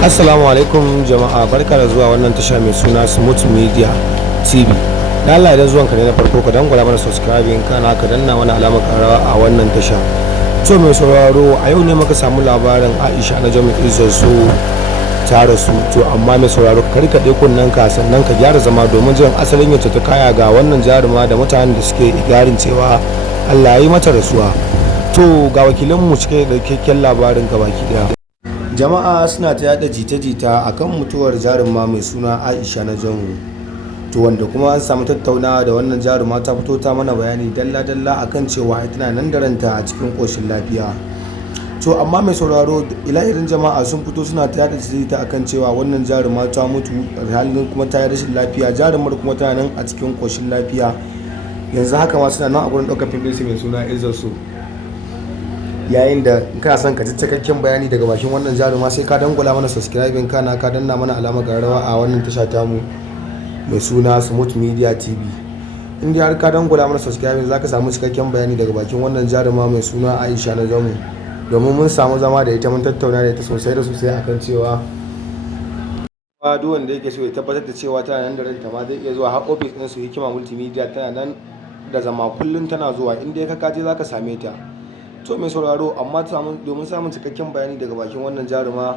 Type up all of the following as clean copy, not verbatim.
Assalamu alaikum jama'a, barka da zuwa wannan tasha mai suna Smooth Media TV. Da Allah idan zuwanka ne na farko ka dangwala mana subscribing kana ka danna mana alamar karawa a wannan tasha. To mai sauraro, a yau ne muka samu labarin Aisha na Jami'in su ta rasu. To amma mai sauraro ka karkaɗe kunnen ka sannan ka gyara zama domin jin asalin yadda ta kaya ga wannan jaruma da mutanen da suke igarin cewa Allah ya yi mata rasuwa. To ga wakilanmu cike da cikakken labarin ka baki daya. Jama'a suna ta yada jita-jita akan mutuwar jaruma mai suna Aisha na Jamu, to wanda kuma an samu tattaunawa da wannan jaruma ta fito ta mana bayani dalla-dalla akan cewa tana nan da ranta a cikin koshin lafiya. To amma mai sauraro, ilahirin jama'a sun fito suna ta yada jita-jita akan cewa wannan jaruma ta mutu, halin kuma ta yi rashin lafiya, jarumar kuma tana nan a cikin koshin lafiya. Yanzu haka ma suna nan a gurin ɗaukar fim mai suna Izarsu. Yayin da kana son ka ji cikakken bayani daga bakin wannan jaruma sai ka dangwala mana subscribing kana ka danna mana alamar garawa a wannan tasha tamu mai suna Smooth Media TV. In dai har ka dangwala mana subscribing zaka samu cikakken bayani daga bakin wannan jaruma mai suna Aisha na Jamu, domin mun samu zama da ita mun tattauna da ita sosai da sosai akan cewa duk wanda yake so ya tabbatar da cewa tana nan da ranta ma zai iya zuwa har office din su Hikima Multimedia, tana nan da zama kullun tana zuwa, in dai ka kaje zaka same ta. To mai sauraro, amma domin samun cikakken bayani daga bakin wannan jaruma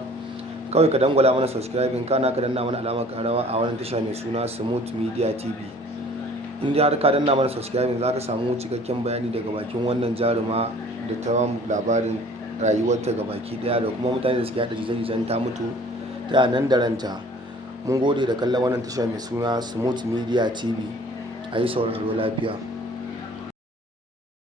kawai ka dangwala mana subscribing kana ka danna mana alamar karawa a wannan tasha mai suna Smooth Media TV. In dai har ka danna mana subscribing zaka samu cikakken bayani daga bakin wannan jaruma da ta labarin rayuwarta ga baki daya da kuma mutane da suke hada jita-jitan ta mutu ta nan da ranta. Mun gode da kallon wannan tasha mai suna Smooth Media TV. Ayi sauraro lafiya.